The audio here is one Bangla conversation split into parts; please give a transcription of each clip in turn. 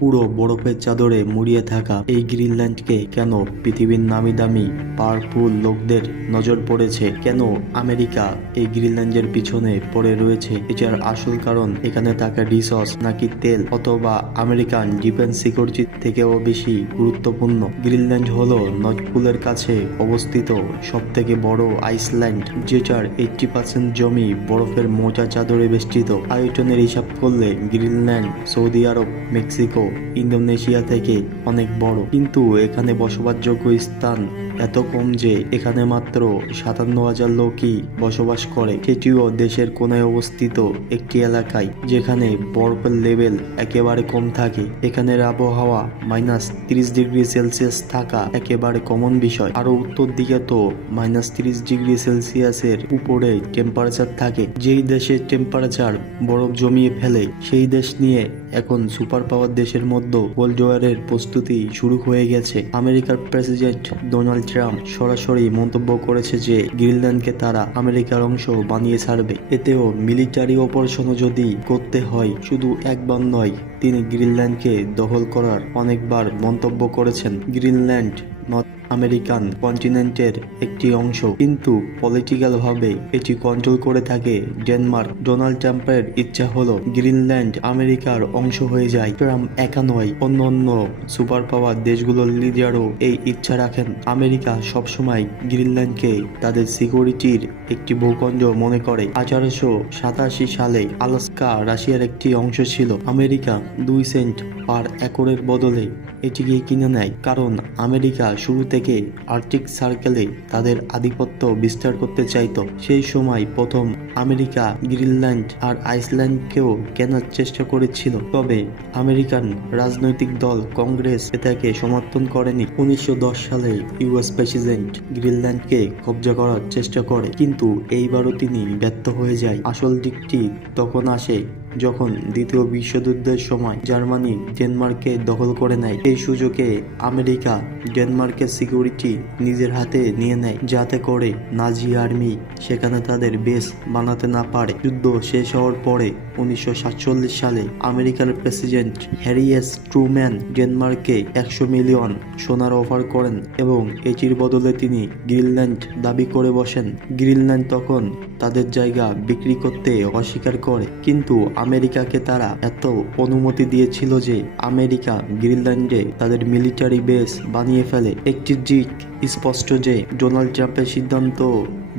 পুরো বরফের চাদরে মুড়িয়ে থাকা এই গ্রিনল্যান্ডকে কেন পৃথিবীর নামি দামি পাওয়ারফুল লোকদের নজর পড়েছে, কেন আমেরিকা এই গ্রিনল্যান্ডের পিছনে পড়ে রয়েছে, এটার আসল কারণ এখানে থাকা রিসোর্স নাকি তেল, অথবা আমেরিকান ডিফেন্স সিকিউরিটি থেকেও বেশি গুরুত্বপূর্ণ। গ্রিনল্যান্ড হলো নর্থ পোলের কাছে অবস্থিত সব থেকে বড় আইসল্যান্ড, যেটার 80% জমি বরফের মোটা চাদরে বেষ্টিত। আয়তনের হিসাব করলে গ্রিনল্যান্ড সৌদি আরব, মেক্সিকো, ইন্দোনেশিয়া থেকে অনেক বড়, কিন্তু এখানে বসবাসযোগ্য স্থান এত কম যে এখানে মাত্র 57,000 লোকই বসবাস করে, সেটিও দেশের কোনায় অবস্থিত একটি এলাকায় যেখানে বরফের লেভেল একেবারে কম থাকে। এখানের আবহাওয়া -30 ডিগ্রি সেলসিয়াস থাকা একেবারে কমন বিষয়। আরো উত্তর দিকে তো -30 ডিগ্রি সেলসিয়াসের উপরে টেম্পারেচার থাকে। যেই দেশের টেম্পারেচার বরফ জমিয়ে ফেলে সেই দেশ নিয়ে এখন সুপার পাওয়ার দেশের মধ্যে কোল্ড ওয়ারের প্রস্তুতি শুরু হয়ে গেছে। আমেরিকার প্রেসিডেন্ট ডোনাল্ড ট্রাম্প সরাসরি মন্তব্য করেছে যে গ্রিনল্যান্ডকে তারা আমেরিকার অংশ বানিয়ে ছাড়বে। এতেও মিলিটারি অপারেশনও যদি করতে হয়, শুধু একবার নয়, তিনি গ্রিনল্যান্ডকে দখল করার অনেকবার মন্তব্য করেছেন। গ্রিনল্যান্ড নর্থ আমেরিকান কন্টিনেন্টের একটি অংশ, কিন্তু পলিটিক্যাল ভাবে এটি কন্ট্রোল করে থাকে ডেনমার্ক। ডোনাল্ড ট্রাম্পের ইচ্ছা হলো গ্রিনল্যান্ড আমেরিকার অংশ হয়ে যায়। ট্রাম্প একা নয়, অন্য সুপার পাওয়ার দেশগুলোর লিডারও এই ইচ্ছা রাখেন। আমেরিকা সবসময় গ্রিনল্যান্ডকে তাদের সিকিউরিটির একটি ভূখণ্ড মনে করে। 1887 সালে আলাস্কা রাশিয়ার একটি অংশ ছিল। আমেরিকা 2 সেন্ট পার একরের বদলে এটিকে কিনে নেয়, কারণ আমেরিকা শুরু থেকে আর্কটিক সার্কেলে তাদের আধিপত্য বিস্তার করতে চাইত। সেই সময় প্রথম আমেরিকা গ্রিনল্যান্ড আর আইসল্যান্ডকেও কেনার চেষ্টা করেছিল, তবে আমেরিকান রাজনৈতিক দল কংগ্রেস এটাকে সমর্থন করেনি। 1910 সালে ইউএস প্রেসিডেন্ট গ্রিনল্যান্ডকে কব্জা করার চেষ্টা করে, কিন্তু এইবারও তিনি ব্যর্থ হয়ে যায়। আসল দিকটি তখন আসে যখন দ্বিতীয় বিশ্বযুদ্ধের সময় জার্মানি ডেনমার্ককে দখল করে নেয়। এই সুযোগে আমেরিকা ডেনমার্কের সিকিউরিটি নিজের হাতে নিয়ে নেয়, যাতে করে নাজি আর্মি সেখানে তাদের বেস বানাতে না পারে। যুদ্ধ শেষ হওয়ার পরে 1947 সালে আমেরিকার প্রেসিডেন্ট হ্যারি এস ট্রুম্যান ডেনমার্ককে 100 মিলিয়ন সোনার অফার করেন এবং এটির বদলে তিনি গ্রিনল্যান্ড দাবি করে বসেন। গ্রিনল্যান্ড তখন তাদের জায়গা বিক্রি করতে অস্বীকার করে, কিন্তু আমেরিকাকে তারা এত অনুমতি দিয়েছিল যে আমেরিকা গ্রিনল্যান্ডে তাদের মিলিটারি বেস বানিয়ে ফেলে। একটি দিক স্পষ্ট যে ডোনাল্ড ট্রাম্পের সিদ্ধান্ত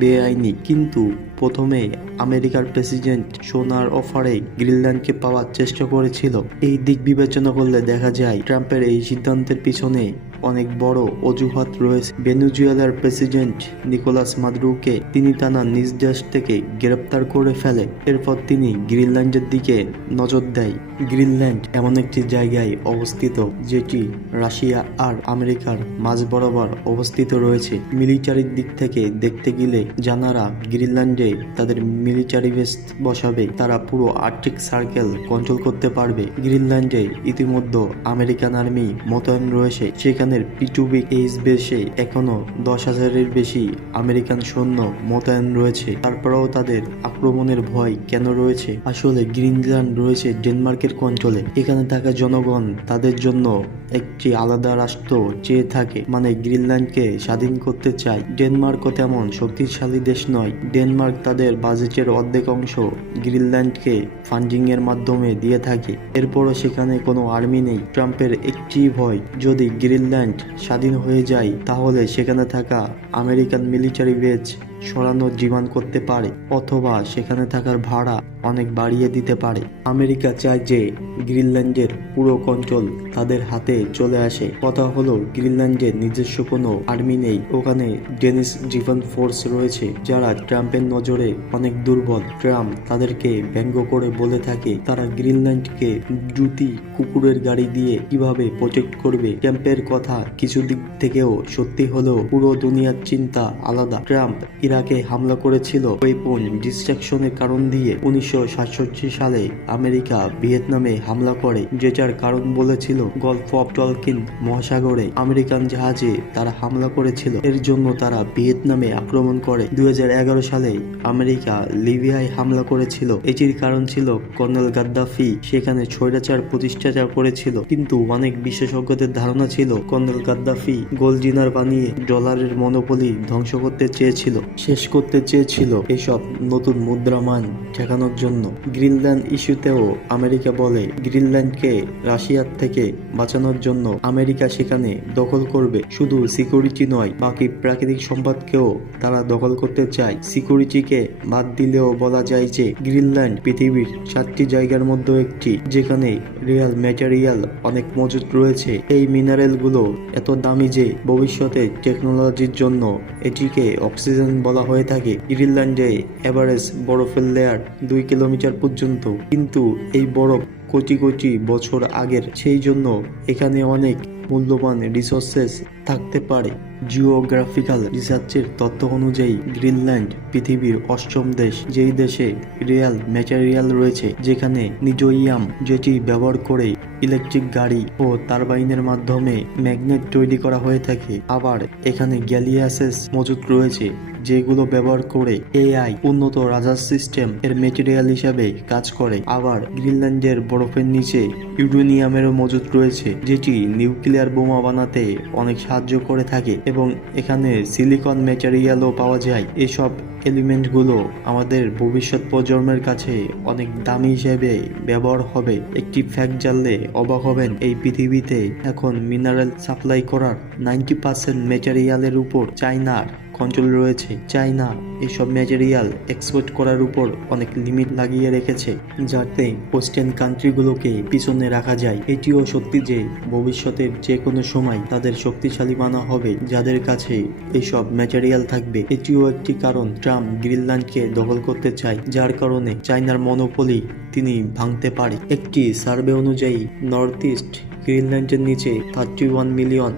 বেআইনি, কিন্তু প্রথমে আমেরিকার প্রেসিডেন্ট সোনার অফারে গ্রিনল্যান্ডকে পাওয়ার চেষ্টা করেছিল। এই দিক বিবেচনা করলে দেখা যায় ট্রাম্পের এই সিদ্ধান্তের পিছনে অনেক বড় অজুহাত রয়েছে। ভেনেজুয়েলার প্রেসিডেন্ট নিকোলাস মাদুরোকে তিনি তার নিজ দেশ থেকে গ্রেপ্তার করে ফেলে। এরপর তিনি গ্রিনল্যান্ডের দিকে নজর দেয়। গ্রিনল্যান্ড এমন একটি জায়গায় অবস্থিত যেটি রাশিয়া আর আমেরিকার মাঝ বরাবর অবস্থিত রয়েছে। মিলিটারির দিক থেকে দেখতে গেলে যারা গ্রিনল্যান্ডে তাদের মিলিটারি বেস বসাবে তারা পুরো আর্কটিক সার্কেল কন্ট্রোল করতে পারবে। গ্রিনল্যান্ডে ইতিমধ্যে আমেরিকান আর্মি মোতায়েন রয়েছে। সেখানে পিটুবিক বেসে এখনো 10,000-এর বেশি আমেরিকান সৈন্য মোতায়েন রয়েছে। তারপরেও তাদের আক্রমণের ভয় কেন রয়েছে? আসলে গ্রিনল্যান্ড রয়েছে ডেনমার্কের কন্ট্রোলে। এখানে থাকা জনগণ তাদের জন্য একটি আলাদা রাষ্ট্র চেয়ে থাকে, মানে গ্রিনল্যান্ডকে স্বাধীন করতে চায়। ডেনমার্কও তেমন শক্তিশালী দেশ নয়। ডেনমার্ক তাদের বাজেটের অর্ধেক অংশ গ্রিনল্যান্ডকে ফান্ডিং এর মাধ্যমে দিয়ে থাকে। এরপরও সেখানে কোনো আর্মি নেই। ট্রাম্পের একটি ভয়, যদি গ্রিনল্যান্ড স্বাধীন হয়ে যায় তাহলে সেখানে থাকা আমেরিকান মিলিটারি বেজ সরানোর ডিমান্ড করতে পারে, অথবা সেখানে থাকার ভাড়া অনেক বাড়িয়ে দিতে পারে। আমেরিকা চায় যে গ্রিনল্যান্ডের পুরো কন্ট্রোল তাদের হাতে চলে আসে। কথা হলো গ্রিনল্যান্ডের নিজস্ব কোনো আর্মি নেই। ওখানে ডেনিশ ডিফেন্স ফোর্স রয়েছে যারা ট্রাম্পের নজরে অনেক দুর্বল। ট্রাম্প তাদেরকে ব্যঙ্গ করে বলে থাকে তারা গ্রিনল্যান্ডকে দুটি কুকুরের গাড়ি দিয়ে কিভাবে প্রোটেক্ট করবে। ট্রাম্পের কথা কিছু দিক থেকেও সত্যি হলেও পুরো দুনিয়ার চিন্তা আলাদা। ট্রাম্প ইরাকে হামলা করেছিল ওয়েপন ডিস্ট্রাকশনের কারণ দিয়ে। 1967 সালে আমেরিকা ভিয়েতনামে হামলা করে, যেটার কারণ বলেছিল গলফ অফ টলকিন মহাসাগরে আমেরিকান জাহাজে তারা হামলা করেছিল, এর জন্য তারা ভিয়েতনামে আক্রমণ করে। 2011 সালে আমেরিকা লিবিয়ায় হামলা করেছিল, এটির কারণ ছিল কর্নেল গাদ্দাফি সেখানে স্বৈরাচার প্রতিষ্ঠা করেছিল। কিন্তু অনেক বিশেষজ্ঞদের ধারণা ছিল কর্নেল গাদ্দাফি গোল্ড ডিনার বানিয়ে ডলারের মনোপলি ধ্বংস করতে চেয়েছিল, শেষ করতে চেয়েছিল এসব নতুন মুদ্রামান ঠেকানোর জন্য। গ্রিনল্যান্ড ইস্যুতেও আমেরিকা বলে গ্রিনল্যান্ডকে রাশিয়ার থেকে বাঁচানোর জন্য আমেরিকা সেখানে দখল করবে। শুধু সিকিউরিটি নয়, বাকি প্রাকৃতিক সম্পদকেও তারা দখল করতে চায়। সিকিউরিটিকে বাদ দিলেও বলা যায় যে গ্রিনল্যান্ড পৃথিবীর 7টি জায়গার মধ্যে একটি যেখানে রিয়াল ম্যাটেরিয়াল অনেক মজুত রয়েছে। এই মিনারেল গুলো এত দামি যে ভবিষ্যতে টেকনোলজির জন্য এটিকে অক্সিজেন বলা হয়ে থাকে। গ্রিনল্যান্ডে এভারেজ বরফের লেয়ার 2 কিলোমিটার পর্যন্ত, কিন্তু এই বরফ কোটি কোটি বছর আগের, সেই জন্য এখানে অনেক মূল্যবান রিসোর্সেস থাকতে পারে। জিওগ্রাফিক্যাল রিসার্চের তথ্য অনুযায়ী গ্রিনল্যান্ড পৃথিবীর 8ম দেশ যেই দেশে রিয়াল ম্যাটেরিয়াল রয়েছে, যেখানে নিজোইয়াম যেটি ব্যবহার করে ইলেকট্রিক গাড়ি ও টারবাইনের মাধ্যমে ম্যাগনেট তৈরি করা হয়ে থাকে। আবার এখানে গ্যালিয়াসেস মজুত রয়েছে যেগুলো ব্যবহার করে এআই উন্নত রাডার সিস্টেম এর মেটেরিয়াল হিসাবে কাজ করে। আবার গ্রিনল্যান্ডের বরফের নিচে ইউরেনিয়ামেরও মজুত রয়েছে, যেটি নিউক্লিয়ার বোমা বানাতে অনেক সাহায্য করে থাকে, এবং এখানে সিলিকন ম্যাটেরিয়ালও পাওয়া যায়। এসব এলিমেন্টগুলো আমাদের ভবিষ্যৎ প্রজন্মের কাছে অনেক দামি হিসেবে ব্যবহার হবে। একটি ফ্যাক্ট জানলে অবাক হবেন, এই পৃথিবীতে এখন মিনারেল সাপ্লাই করার 90% ম্যাটেরিয়ালের উপর চায়নার কন্ট্রোল রয়েছে। চায়না এসব ম্যাটেরিয়াল এক্সপোর্ট করার উপর অনেক লিমিট লাগিয়ে রেখেছে, যাতে ওয়েস্টার্ন কান্ট্রিগুলোকে পিছনে রাখা যায়। এটিও সত্যি যে ভবিষ্যতের যে কোনো সময় তাদের শক্তিশালী মানা হবে যাদের কাছে এইসব ম্যাটেরিয়াল থাকবে। এটিও একটি কারণ ট্রাম্প গ্রিনল্যান্ডকে দখল করতে চায়, যার কারণে চায়নার মনোপলি তিনি ভাঙতে পারে। একটি সার্ভে অনুযায়ী নর্থ ইস্ট গ্রিনল্যান্ডের নিচে 31 মিলিয়ন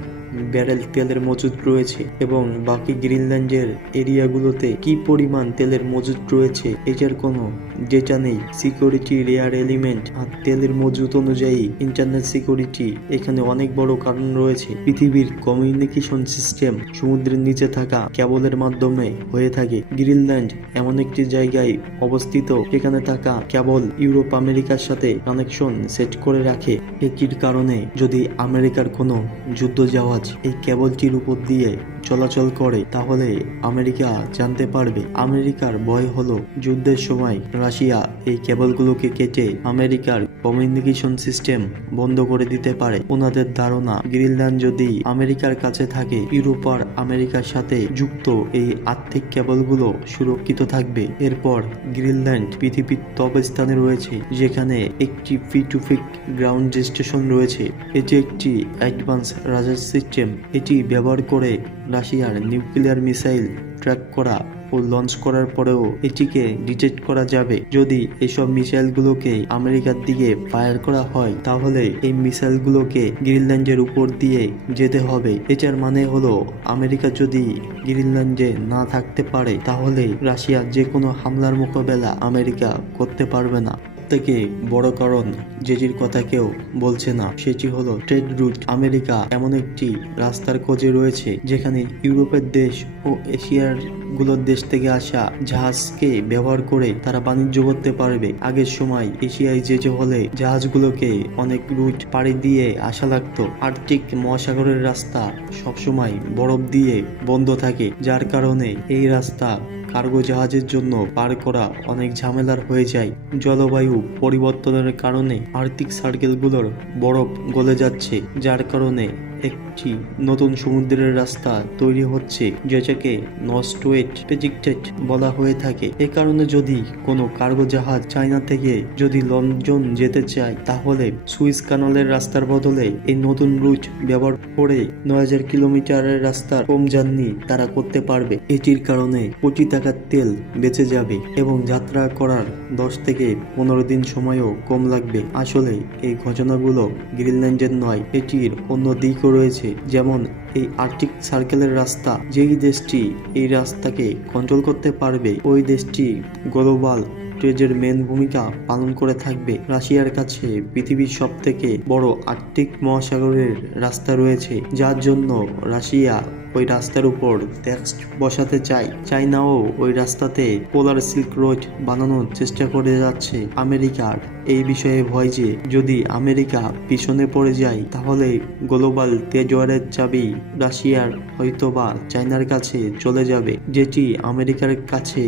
ব্যারেল তেলের মজুদ রয়েছে, এবং বাকি গ্রিনল্যান্ডের এরিয়াগুলোতে কি পরিমাণ তেলের মজুদ রয়েছে এটার কোনো ডেটা নেই। সিকিউরিটি, রেয়ার এলিমেন্ট আর তেলের মজুদ অনুযায়ী ইন্টারনেট সিকিউরিটি এখানে অনেক বড় কারণ রয়েছে। পৃথিবীর কমিউনিকেশন সিস্টেম সমুদ্রের নিচে থাকা কেবলের মাধ্যমে হয়ে থাকে। গ্রিনল্যান্ড এমন একটি জায়গায় অবস্থিত যেখানে থাকা কেবল ইউরোপ আমেরিকার সাথে কানেকশন সেট করে রাখে। এটির কারণে যদি আমেরিকার কোনো যুদ্ধ জাহাজ এই কেবলটির উপর দিয়ে চলাচল করে, তাহলে আমেরিকা জানতে পারবে। আমেরিকার ভয় হলো যুদ্ধের সময় রাশিয়া এই কেবলগুলোকে কেটে আমেরিকার কমিউনিকেশন সিস্টেম বন্ধ করে দিতে পারে। ওনাদের ধারণা গ্রিনল্যান্ড যদি আমেরিকার কাছে থাকে, ইউরোপ আর আমেরিকার সাথে যুক্ত এই আর্থিক কেবলগুলো সুরক্ষিত থাকবে। এরপর গ্রিনল্যান্ড পৃথিবীর টপ স্থানে রয়েছে, যেখানে একটি ফ্রি-টু-ফিক গ্রাউন্ড স্টেশন রয়েছে। এটি একটি অ্যাডভান্স রাডার সিস্টেম। এটি ব্যবহার করে রাশিয়ার নিউক্লিয়ার মিসাইল ট্র্যাক করা ও লঞ্চ করার পরেও এটিকে ডিটেক্ট করা যাবে। যদি এসব মিসাইলগুলোকে আমেরিকার দিকে ফায়ার করা হয়, তাহলে এই মিসাইলগুলোকে গ্রিনল্যান্ডের উপর দিয়ে যেতে হবে। এটার মানে হলো আমেরিকা যদি গ্রিনল্যান্ডে না থাকতে পারে, তাহলে রাশিয়ার যে কোনো হামলার মোকাবেলা আমেরিকা করতে পারবে না। থেকে বড় কারণ যেটির কথা কেউ বলছে না, সেটি হলো ট্রেড রুট। আমেরিকা এমন একটি রাস্তার খোঁজে রয়েছে যেখানে ইউরোপের দেশ ও এশিয়ার গুলোর দেশ থেকে আসা জাহাজকে ব্যবহার করে তারা বাণিজ্য করতে পারবে। আগের সময় এশিয়ায় যেতে হলে জাহাজগুলোকে অনেক রুট পাড়ি দিয়ে আসা লাগতো। আর্কটিক মহাসাগরের রাস্তা সবসময় বরফ দিয়ে বন্ধ থাকে, যার কারণে এই রাস্তা কার্গো জাহাজের জন্য পার করা অনেক ঝামেলার হয়ে যায়। জলবায়ু পরিবর্তনের কারণে আর্কটিক সার্কেলগুলোর বরফ গলে যাচ্ছে, যার কারণে একটি নতুন সমুদ্রের রাস্তা তৈরি হচ্ছে, যেটাকে নর্থওয়েস্ট প্যাসিফিক বলা হয়ে থাকে। এ কারণে যদি কোনো কার্গো জাহাজ চায়না থেকে যদি লন্ডন যেতে চায়, তাহলে সুইস কানালের রাস্তার বদলে এই নতুন রুট ব্যবহার করে 9000 কিলোমিটারের রাস্তার কম জার্নি তারা করতে পারবে। এটির কারণে কোটি টাকার তেল বেঁচে যাবে এবং যাত্রা করার 10 থেকে 15 দিন সময়ও কম লাগবে। আসলে এই ঘটনাগুলো গ্রিনল্যান্ডের নয়, এটির অন্য দিকও রয়েছে, যেমন এই আর্কটিক সার্কেলের রাস্তা। যেই দেশটি এই রাস্তাকে কন্ট্রোল করতে পারবে ওই দেশটি গ্লোবাল ট্রেডের মেন ভূমিকা পালন করে থাকবে। রাশিয়ার কাছে পৃথিবীর সবথেকে বড় আর্কটিক মহাসাগরের রাস্তা রয়েছে, যার জন্য রাশিয়া ওই রাস্তার উপর ট্যাক্স বসাতে চায়। চায়নাও ওই রাস্তাতে পোলার সিল্ক রোড বানানোর চেষ্টা করে যাচ্ছে। আমেরিকার এই বিষয়ে ভয় যে যদি আমেরিকা পিছনে পড়ে যায় তাহলে গ্লোবাল ট্রেড ওয়ারের চাবি রাশিয়ার হয়তোবা চায়নার কাছে চলে যাবে, যেটি আমেরিকার কাছে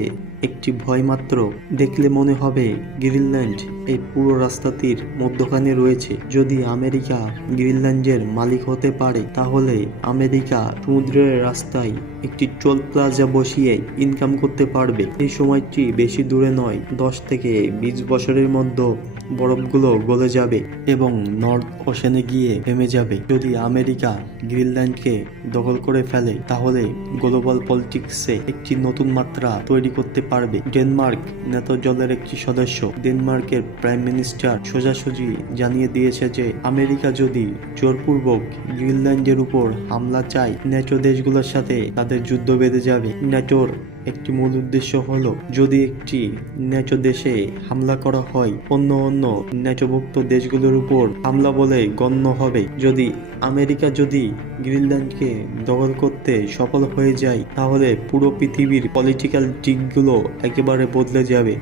একটি ভয় মাত্র। দেখলে মনে হবে গ্রিনল্যান্ড এই পুরো রাস্তাটির মধ্যখানে রয়েছে। যদি আমেরিকা গ্রিনল্যান্ডের মালিক হতে পারে তাহলে আমেরিকা সমুদ্রের রাস্তায় একটি টোল প্লাজা বসিয়ে ইনকাম করতে পারবে। এই সময়টি বেশি দূরে নয়, 10 থেকে 20 বছরের মধ্যে বরফগুলো গলে যাবে এবং নর্থ ওশেনে গিয়ে থেমে যাবে। যদি আমেরিকা গ্রিনল্যান্ডকে দখল করে ফেলে তাহলে গ্লোবাল পলিটিক্সে একটি নতুন মাত্রা তৈরি করতে পারবে। ডেনমার্ক নেটো দলের একটি সদস্য ডেনমার্কের প্রাইম মিনিস্টার সোজাসুজি জানিয়ে দিয়েছে যে আমেরিকা যদি জোরপূর্বক গ্রিনল্যান্ডের উপর হামলা চায় ন্যাটো দেশগুলোর সাথে তাদের যুদ্ধ বেঁধে যাবে। ন্যাটোর একটি মূল উদ্দেশ্য হলো যদি একটি ন্যাটো দেশে হামলা করা হয় অন্য ন্যাটোভুক্ত দেশগুলোর উপর হামলা বলে গণ্য হবে। যদি আমেরিকা যদি গ্রিনল্যান্ডকে দখল করতে সফল হয়ে যায় তাহলে পুরো পৃথিবীর পলিটিক্যাল দিকগুলো একেবারে বদলে যাবে।